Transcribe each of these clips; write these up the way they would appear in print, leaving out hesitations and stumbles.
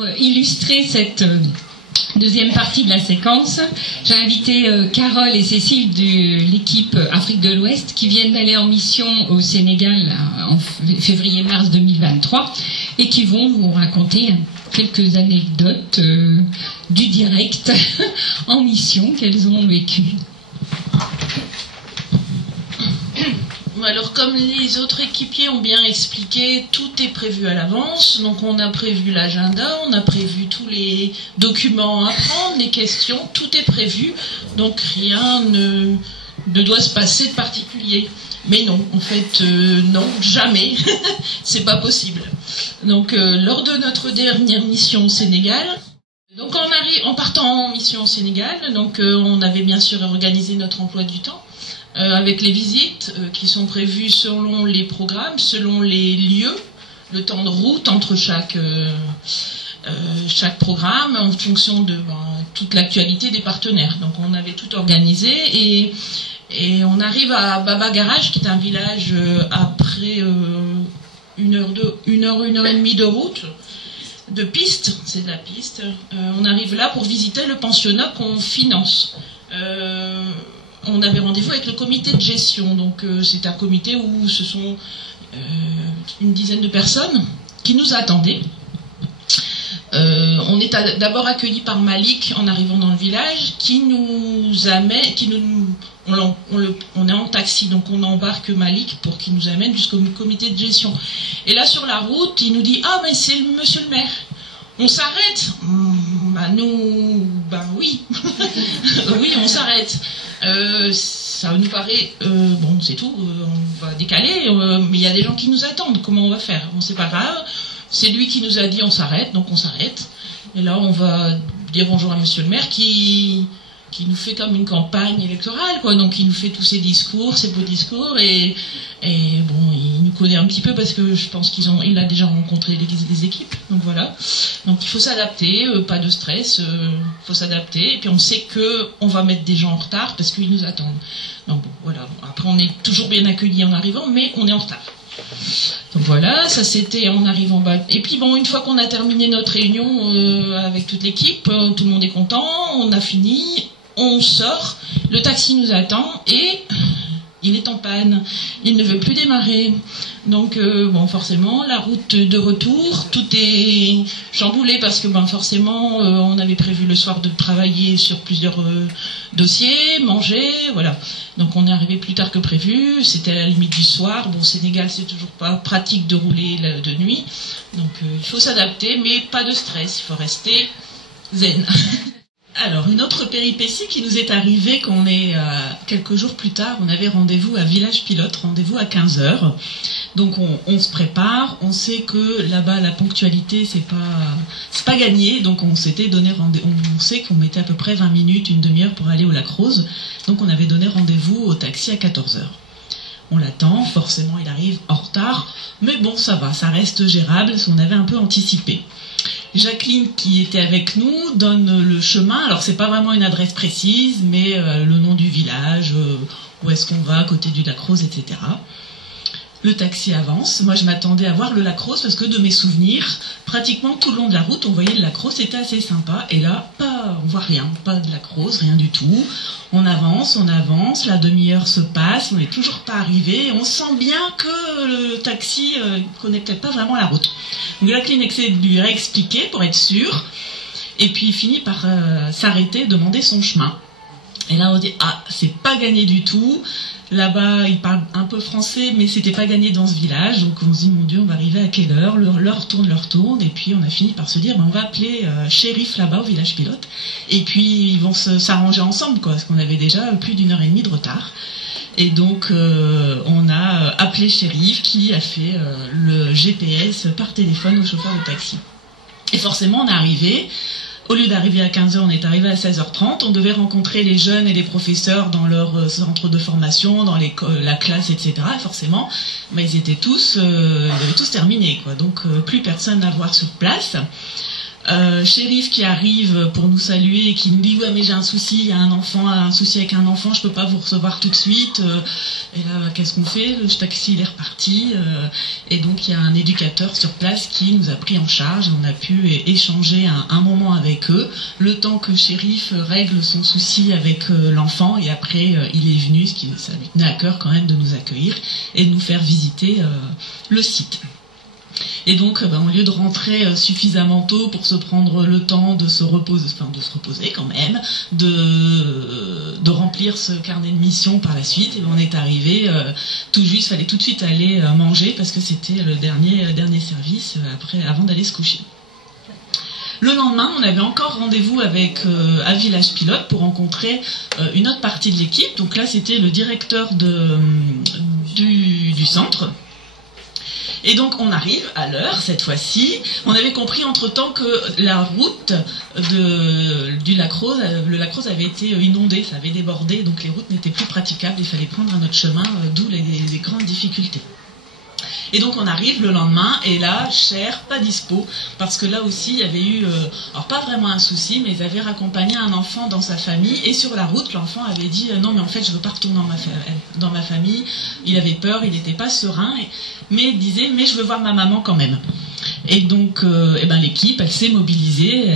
Pour illustrer cette deuxième partie de la séquence, j'ai invité Carole et Cécile de l'équipe Afrique de l'Ouest qui viennent d'aller en mission au Sénégal en février-mars 2023 et qui vont vous raconter quelques anecdotes du direct en mission qu'elles ont vécues. Alors, comme les autres équipiers ont bien expliqué, tout est prévu à l'avance. Donc, on a prévu l'agenda, on a prévu tous les documents à prendre, les questions, tout est prévu. Donc, rien ne doit se passer de particulier. Mais non, en fait, non, jamais. C'est pas possible. Donc, lors de notre dernière mission au Sénégal, donc en partant en mission au Sénégal, donc on avait bien sûr organisé notre emploi du temps. Avec les visites qui sont prévues selon les programmes, selon les lieux, le temps de route entre chaque programme en fonction de toute l'actualité des partenaires. Donc on avait tout organisé et on arrive à Baba Garage qui est un village après une heure et demie de route, de piste, c'est de la piste. On arrive là pour visiter le pensionnat qu'on finance. On avait rendez-vous avec le comité de gestion, donc c'est un comité où ce sont une dizaine de personnes qui nous attendaient. On est d'abord accueillis par Malik en arrivant dans le village, qui nous amène, on est en taxi, donc on embarque Malik pour qu'il nous amène jusqu'au comité de gestion. Et là sur la route, il nous dit « Ah mais c'est monsieur le maire ». On s'arrête? Oui. Oui, on s'arrête. Ça nous paraît... bon, c'est tout, on va décaler, mais il y a des gens qui nous attendent. Comment on va faire? Bon, c'est pas grave. C'est lui qui nous a dit on s'arrête, donc on s'arrête. Et là, on va dire bonjour à monsieur le maire qui nous fait comme une campagne électorale, quoi. Donc il nous fait tous ses discours, ses beaux discours, et bon, il nous connaît un petit peu parce que je pense il a déjà rencontré les équipes, donc voilà. Donc il faut s'adapter, pas de stress, faut s'adapter, et puis on sait que on va mettre des gens en retard parce qu'ils nous attendent. Donc bon, voilà. Après on est toujours bien accueillis en arrivant, mais on est en retard. Donc voilà, ça c'était en arrivant bas. Et puis bon, une fois qu'on a terminé notre réunion avec toute l'équipe, tout le monde est content, on a fini. On sort, le taxi nous attend et il est en panne. Il ne veut plus démarrer. Donc, bon, forcément, la route de retour, tout est chamboulé parce que, forcément, on avait prévu le soir de travailler sur plusieurs dossiers, manger, voilà. Donc, on est arrivé plus tard que prévu. C'était à la limite du soir. Bon, au Sénégal, c'est toujours pas pratique de rouler de nuit. Donc, il faut s'adapter, mais pas de stress. Il faut rester zen. Alors, une autre péripétie qui nous est arrivée, qu'on est quelques jours plus tard, on avait rendez-vous à Village Pilote, rendez-vous à 15h. Donc on se prépare, on sait que là-bas la ponctualité c'est pas gagné, donc on s'était donné rendez-vous, on sait qu'on mettait à peu près 20 minutes, une demi-heure pour aller au Lac Rose, donc on avait donné rendez-vous au taxi à 14h. On l'attend, forcément il arrive en retard, mais bon ça va, ça reste gérable, on avait un peu anticipé. Jacqueline qui était avec nous donne le chemin, alors c'est pas vraiment une adresse précise, mais le nom du village, où est-ce qu'on va, à côté du Lac Rose, etc. Le taxi avance, moi je m'attendais à voir le Lac Rose parce que de mes souvenirs, pratiquement tout le long de la route on voyait le Lac Rose, c'était assez sympa, et là on voit rien, pas de Lac Rose, rien du tout. On avance, la demi-heure se passe, on n'est toujours pas arrivé, et on sent bien que le taxi ne connaît peut-être pas vraiment la route. Donc Jacqueline essaie de lui réexpliquer pour être sûre, et puis il finit par s'arrêter, demander son chemin. Et là on dit ah c'est pas gagné du tout. Là-bas il parle un peu français, mais c'était pas gagné dans ce village, donc on se dit mon Dieu on va arriver à quelle heure, l'heure tourne, et puis on a fini par se dire on va appeler Shérif là-bas au Village Pilote, et puis ils vont s'arranger ensemble quoi, parce qu'on avait déjà plus d'une heure et demie de retard. Et donc on a appelé Shérif qui a fait le GPS par téléphone au chauffeur de taxi. Et forcément on est arrivé. Au lieu d'arriver à 15h, on est arrivé à 16h30. On devait rencontrer les jeunes et les professeurs dans leur centre de formation, dans la classe, etc. Et forcément, ils avaient tous terminé, quoi. Donc plus personne à voir sur place. Shérif qui arrive pour nous saluer et qui nous dit ouais mais j'ai un souci, il y a un souci avec un enfant, je peux pas vous recevoir tout de suite. Et là qu'est-ce qu'on fait? Le taxi il est reparti et donc il y a un éducateur sur place qui nous a pris en charge. On a pu échanger un moment avec eux, le temps que Shérif règle son souci avec l'enfant, et après il est venu, ça lui tenait à cœur quand même de nous accueillir et de nous faire visiter le site. Et donc, au lieu de rentrer suffisamment tôt pour se prendre le temps de se reposer, quand même, de remplir ce carnet de mission par la suite, et on est arrivé tout juste, fallait tout de suite aller manger parce que c'était le dernier service avant d'aller se coucher. Le lendemain, on avait encore rendez-vous avec à Village Pilote pour rencontrer une autre partie de l'équipe. Donc là, c'était le directeur du centre. Et donc on arrive à l'heure cette fois-ci. On avait compris entre-temps que la route du lac Rose, le lac Rose avait été inondé, ça avait débordé, donc les routes n'étaient plus praticables, il fallait prendre un autre chemin, d'où les grandes difficultés. Et donc on arrive le lendemain et là, Cher, pas dispo, parce que là aussi il y avait eu, alors pas vraiment un souci, mais ils avaient raccompagné un enfant dans sa famille et sur la route l'enfant avait dit non mais en fait je veux pas retourner dans ma famille, il avait peur, il n'était pas serein, mais il disait mais je veux voir ma maman quand même. Et donc l'équipe elle s'est mobilisée,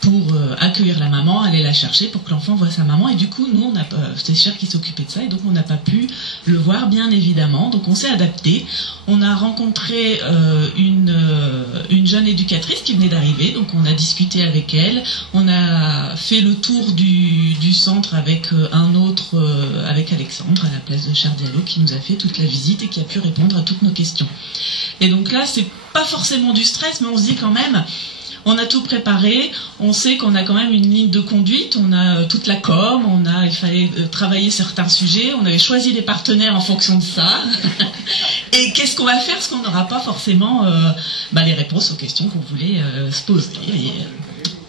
pour accueillir la maman, aller la chercher pour que l'enfant voit sa maman. Et du coup, nous, c'est Cher qui s'occupait de ça, et donc on n'a pas pu le voir, bien évidemment. Donc on s'est adapté. On a rencontré une jeune éducatrice qui venait d'arriver, donc on a discuté avec elle. On a fait le tour du centre avec avec Alexandre, à la place de Cher Diallo, qui nous a fait toute la visite et qui a pu répondre à toutes nos questions. Et donc là, c'est pas forcément du stress, mais on se dit quand même... On a tout préparé, on sait qu'on a quand même une ligne de conduite, on a toute la com, il fallait travailler certains sujets, on avait choisi des partenaires en fonction de ça. Et qu'est-ce qu'on va faire? Parce qu'on n'aura pas forcément les réponses aux questions qu'on voulait se poser.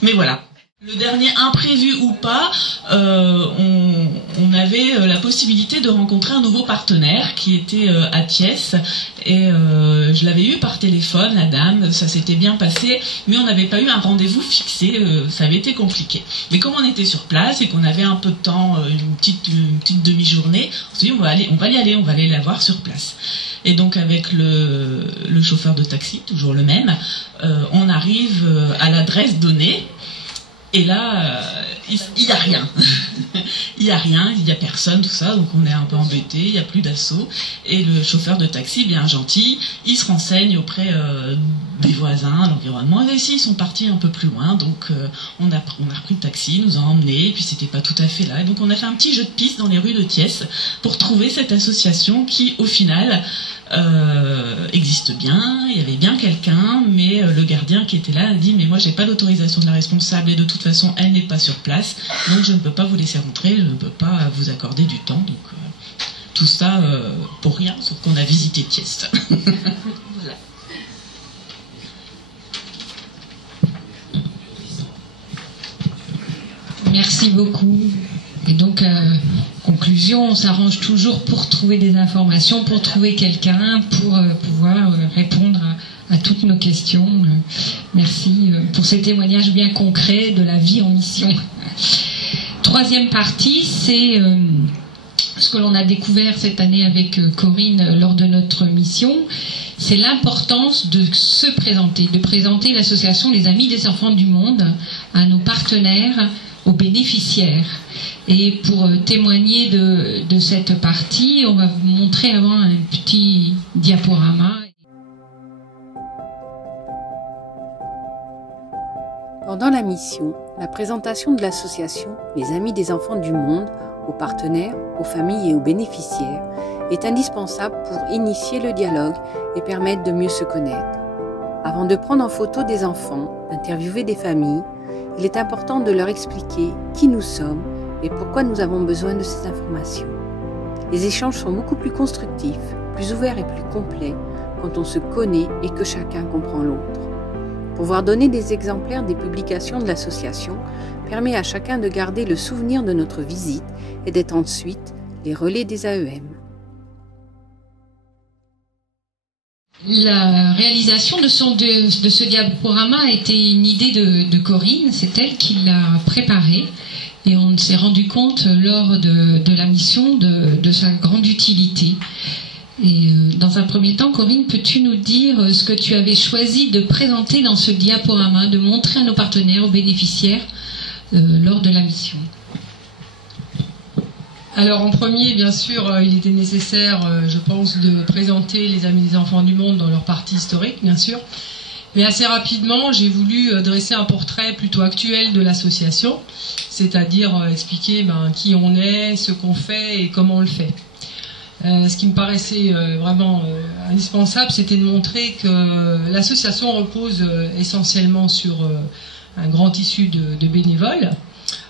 Mais voilà. Le dernier imprévu ou pas, on avait la possibilité de rencontrer un nouveau partenaire qui était à Thiès, et je l'avais eu par téléphone, la dame, ça s'était bien passé, mais on n'avait pas eu un rendez-vous fixé, ça avait été compliqué. Mais comme on était sur place et qu'on avait un peu de temps, une petite demi-journée, on s'est dit on va aller la voir sur place. Et donc avec le chauffeur de taxi, toujours le même, on arrive à l'adresse donnée. Et là, il n'y a rien. Il n'y a rien, il n'y a personne, tout ça, donc on est un peu embêté, il n'y a plus d'assaut. Et le chauffeur de taxi, bien gentil, il se renseigne auprès des voisins, l'environnement. Et ici, ils sont partis un peu plus loin, donc on a repris le taxi, nous a emmenés, et puis c'était pas tout à fait là. Et donc on a fait un petit jeu de piste dans les rues de Thiès pour trouver cette association qui, au final, existe bien, il y avait bien quelqu'un, mais le gardien qui était là a dit mais moi j'ai pas l'autorisation de la responsable et de toute façon elle n'est pas sur place, donc je ne peux pas vous laisser rentrer, je ne peux pas vous accorder du temps, donc tout ça pour rien, sauf qu'on a visité Thiès. Voilà. Merci beaucoup. Et donc, conclusion, on s'arrange toujours pour trouver des informations, pour trouver quelqu'un, pour pouvoir répondre à toutes nos questions. Merci pour ces témoignages bien concrets de la vie en mission. Troisième partie, c'est ce que l'on a découvert cette année avec Corinne lors de notre mission, c'est l'importance de se présenter, de présenter l'association Les Amis des Enfants du Monde à nos partenaires, aux bénéficiaires. Et pour témoigner de cette partie, on va vous montrer avant un petit diaporama. Pendant la mission, la présentation de l'association Les Amis des Enfants du Monde aux partenaires, aux familles et aux bénéficiaires est indispensable pour initier le dialogue et permettre de mieux se connaître. Avant de prendre en photo des enfants, d'interviewer des familles, il est important de leur expliquer qui nous sommes et pourquoi nous avons besoin de ces informations. Les échanges sont beaucoup plus constructifs, plus ouverts et plus complets quand on se connaît et que chacun comprend l'autre. Pouvoir donner des exemplaires des publications de l'association permet à chacun de garder le souvenir de notre visite et d'être ensuite les relais des AEM. La réalisation de ce diaporama a été une idée de Corinne, c'est elle qui l'a préparé et on s'est rendu compte lors de la mission de sa grande utilité. Et dans un premier temps, Corinne, peux-tu nous dire ce que tu avais choisi de présenter dans ce diaporama, de montrer à nos partenaires, aux bénéficiaires, lors de la mission? Alors en premier, bien sûr, il était nécessaire, je pense, de présenter les Amis des Enfants du Monde dans leur partie historique, bien sûr. Mais assez rapidement, j'ai voulu dresser un portrait plutôt actuel de l'association, c'est-à-dire expliquer qui on est, ce qu'on fait et comment on le fait. Ce qui me paraissait vraiment indispensable, c'était de montrer que l'association repose essentiellement sur un grand tissu de bénévoles,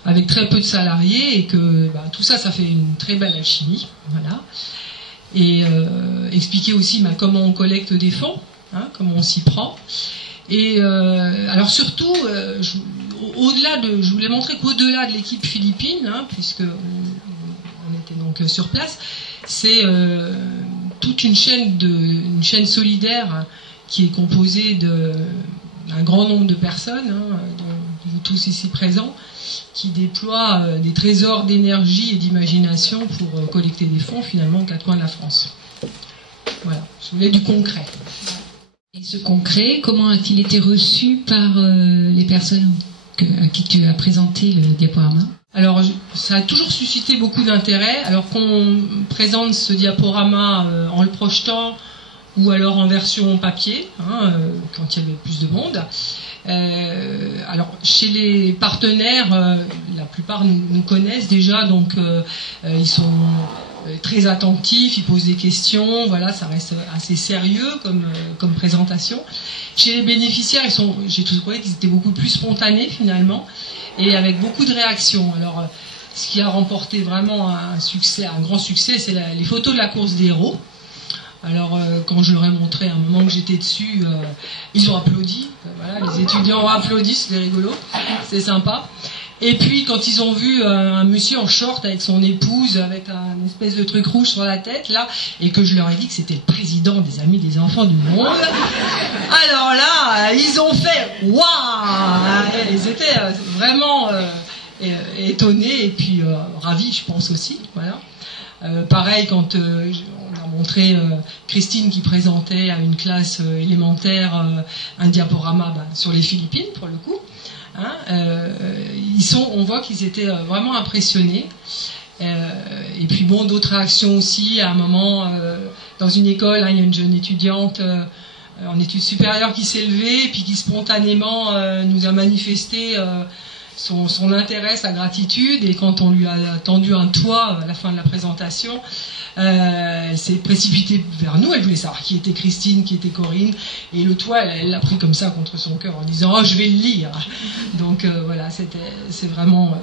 avec très peu de salariés, et que tout ça, ça fait une très belle alchimie. Voilà. Et expliquer aussi comment on collecte des fonds, comment on s'y prend. Et alors surtout, je voulais montrer qu'au-delà de l'équipe philippine, puisque on était donc sur place, c'est toute une chaîne solidaire qui est composée d'un grand nombre de personnes, dont vous tous ici présents, qui déploient des trésors d'énergie et d'imagination pour collecter des fonds finalement aux quatre coins de la France. Voilà, je voulais du concret. Et ce concret, comment a-t-il été reçu par les personnes à qui tu as présenté le diaporama? Alors, ça a toujours suscité beaucoup d'intérêt. Alors qu'on présente ce diaporama en le projetant ou alors en version papier, quand il y avait plus de monde. Alors, chez les partenaires, la plupart nous connaissent déjà, donc ils sont très attentifs, ils posent des questions, voilà, ça reste assez sérieux comme présentation. Chez les bénéficiaires, j'ai trouvé qu'ils étaient beaucoup plus spontanés finalement, et avec beaucoup de réactions. Alors, ce qui a remporté vraiment un grand succès, c'est les photos de la course des héros. Alors, quand je leur ai montré à un moment que j'étais dessus, ils ont applaudi. Voilà, les étudiants ont applaudi, c'était rigolo, c'est sympa. Et puis, quand ils ont vu un monsieur en short avec son épouse, avec un espèce de truc rouge sur la tête, là, et que je leur ai dit que c'était le président des Amis des Enfants du Monde, alors là, ils ont fait « Waouh !» Ils étaient vraiment étonnés et puis ravis, je pense aussi. Voilà. Pareil, quand on a montré Christine qui présentait à une classe élémentaire un diaporama sur les Philippines, pour le coup. On voit qu'ils étaient vraiment impressionnés. Et puis bon, d'autres réactions aussi. À un moment, dans une école, il y a une jeune étudiante en études supérieures qui s'est levée et puis qui spontanément nous a manifesté son intérêt, sa gratitude. Et quand on lui a tendu un toit à la fin de la présentation, elle s'est précipitée vers nous. Elle voulait savoir qui était Christine, qui était Corinne, et le toit, elle l'a pris comme ça contre son cœur en disant « Oh, je vais le lire !» Donc voilà, c'est vraiment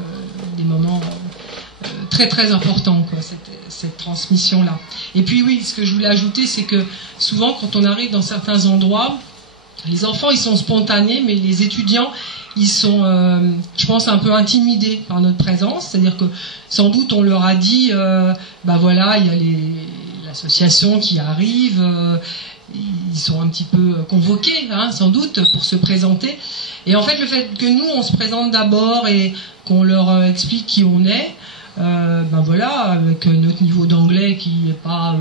des moments très très importants, quoi, cette transmission-là. Et puis oui, ce que je voulais ajouter, c'est que souvent quand on arrive dans certains endroits, les enfants ils sont spontanés, mais les étudiants ils sont, je pense, un peu intimidés par notre présence. C'est-à-dire que sans doute on leur a dit, voilà, il y a l'association qui arrive, ils sont un petit peu convoqués, sans doute, pour se présenter. Et en fait, le fait que nous, on se présente d'abord et qu'on leur explique qui on est, voilà, avec notre niveau d'anglais qui n'est pas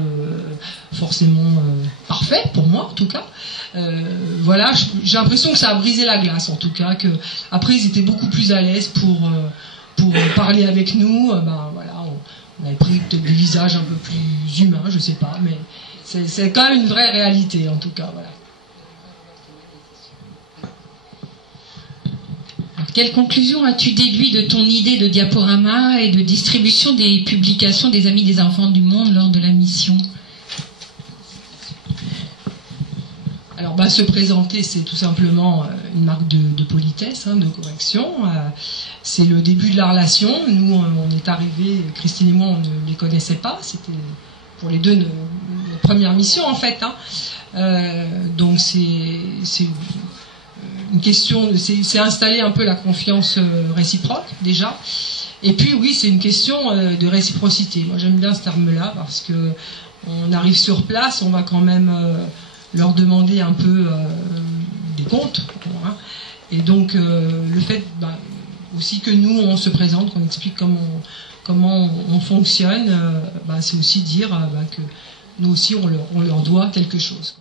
forcément parfait, pour moi en tout cas, voilà, j'ai l'impression que ça a brisé la glace, en tout cas, que après ils étaient beaucoup plus à l'aise pour parler avec nous. Voilà, on avait pris peut-être des visages un peu plus humains, je sais pas, mais c'est quand même une vraie réalité, en tout cas, voilà. Quelle conclusion as-tu déduit de ton idée de diaporama et de distribution des publications des Amis des Enfants du Monde lors de la mission? Alors, se présenter, c'est tout simplement une marque de politesse, de correction. C'est le début de la relation. Nous, on est arrivés, Christine et moi, on ne les connaissait pas. C'était pour les deux nos premières missions, en fait. Donc, c'est une question, c'est installer un peu la confiance réciproque déjà, et puis oui, c'est une question de réciprocité. Moi j'aime bien ce terme-là parce que on arrive sur place, on va quand même leur demander un peu des comptes. Hein. Et donc le fait aussi que nous on se présente, qu'on explique comment on fonctionne, c'est aussi dire que nous aussi on leur doit quelque chose.